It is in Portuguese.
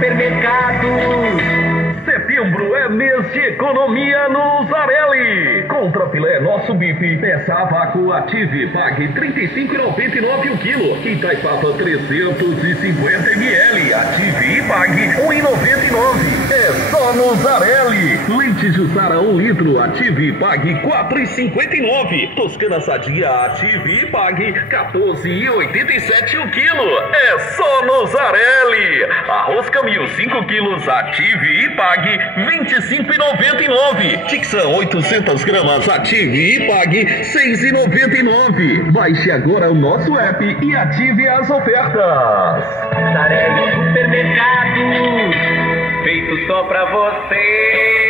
Supermercados. Setembro é mês de economia no Zarelli. Contra filé nosso bife, peça a vácuo, ative, pague R$ 35,99 o quilo. Itaipava 350 ml, ative e pague R$ 1,99. É só no Zarelli. Leite Jussara 1 litro, ative e pague R$ 4,59. Toscana Sadia, ative e pague R$ 14,87 o quilo. É só no Zarelli. Arroz Camil 5 quilos, ative e pague R$ 25,99. Tixan 800 gramas, ative e pague R$ 6,99. Baixe agora o nosso app e ative as ofertas. Zarelli Supermercados, feito só pra você.